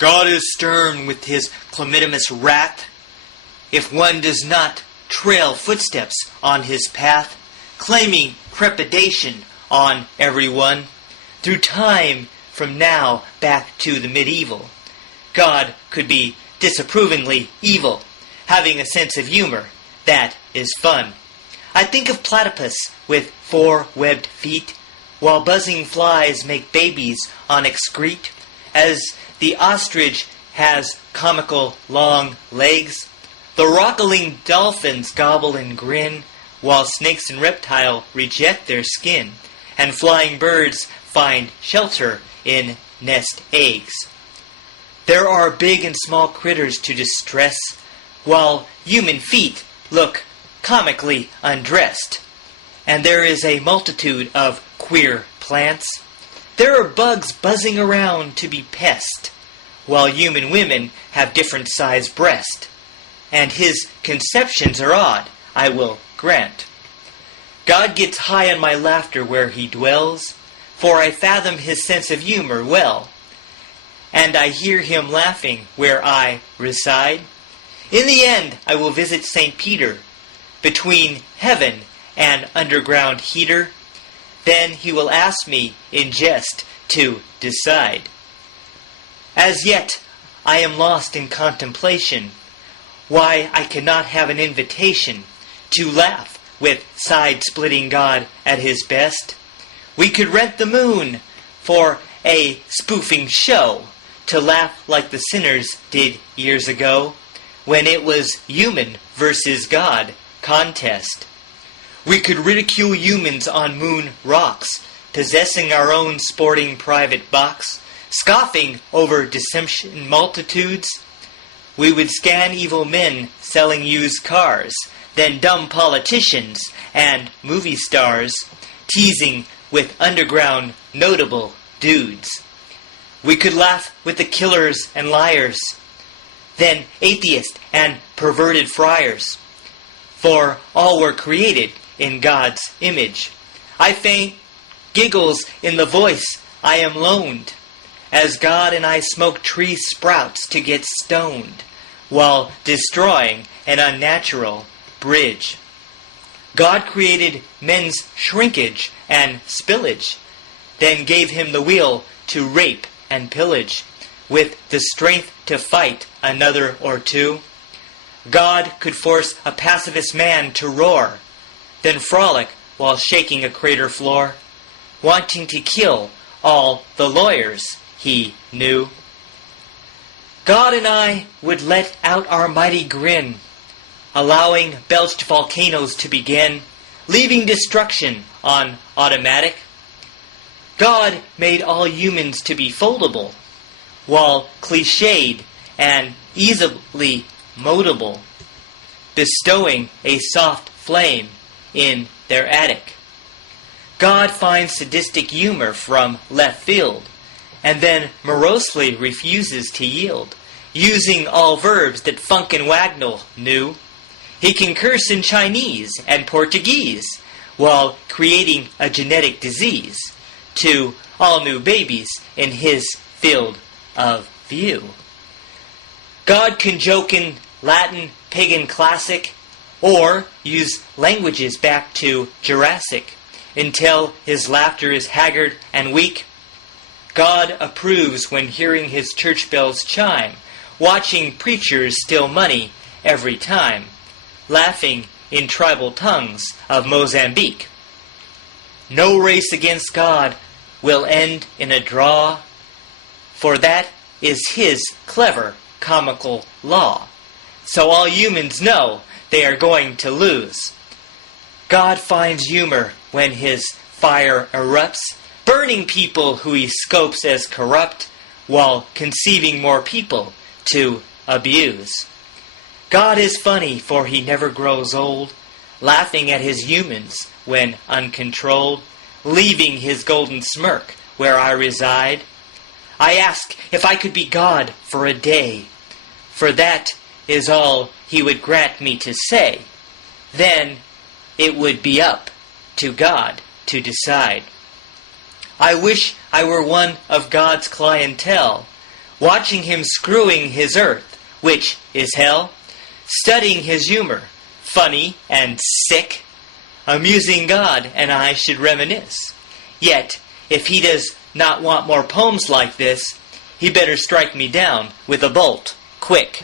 God is stern with his calamitous wrath if one does not trail footsteps on his path, claiming trepidation on everyone. Through time from now back to the medieval, God could be disapprovingly evil, having a sense of humor. That is fun. I think of platypus with 4 webbed feet, while buzzing flies make babies on excrete, as the ostrich has comical long legs. The rockling dolphins gobble and grin, while snakes and reptile reject their skin, and flying birds find shelter in nest eggs. There are big and small critters to distress, while human feet look comically undressed. And there is a multitude of queer plants. There are bugs buzzing around to be pest, while human women have different size breast. And his conceptions are odd, I will grant. God gets high on my laughter where he dwells, for I fathom his sense of humor well, and I hear him laughing where I reside. In the end, I will visit St. Peter, between heaven and underground heater. Then he will ask me in jest to decide. As yet, I am lost in contemplation, why I cannot have an invitation to laugh with side-splitting God at his best. We could rent the moon for a spoofing show, to laugh like the sinners did years ago, when it was human versus God contest. We could ridicule humans on moon rocks, possessing our own sporting private box, scoffing over dissension multitudes. We would scan evil men selling used cars, then dumb politicians and movie stars, teasing with underground notable dudes. We could laugh with the killers and liars, then atheists and perverted friars. For all were created in God's image. I faint giggles in the voice I am loaned, as God and I smoke tree sprouts to get stoned, while destroying an unnatural bridge. God created men's shrinkage and spillage, then gave him the will to rape and pillage, with the strength to fight another or two. God could force a pacifist man to roar, then frolic while shaking a crater floor, wanting to kill all the lawyers he knew. God and I would let out our mighty grin, allowing belched volcanoes to begin, leaving destruction on automatic. God made all humans to be foldable, while cliched and easily modable, bestowing a soft flame in their attic. God finds sadistic humor from left field, and then morosely refuses to yield, using all verbs that Funk and Wagnall knew. He can curse in Chinese and Portuguese, while creating a genetic disease to all new babies in his field of view. God can joke in Latin, pagan classic, or use languages back to Jurassic, until his laughter is haggard and weak. God approves when hearing his church bells chime, watching preachers steal money every time, laughing in tribal tongues of Mozambique. No race against God will end in a draw, for that is his clever, comical law. So all humans know they are going to lose. God finds humor when his fire erupts, burning people who he scopes as corrupt, while conceiving more people to abuse. God is funny, for he never grows old, laughing at his humans when uncontrolled, leaving his golden smirk where I reside. I ask if I could be God for a day, for that is all he would grant me to say. Then it would be up to God to decide. I wish I were one of God's clientele, watching him screwing his earth, which is hell, studying his humor, funny and sick, amusing God and I should reminisce. Yet, if he does not want more poems like this, he better strike me down with a bolt, quick.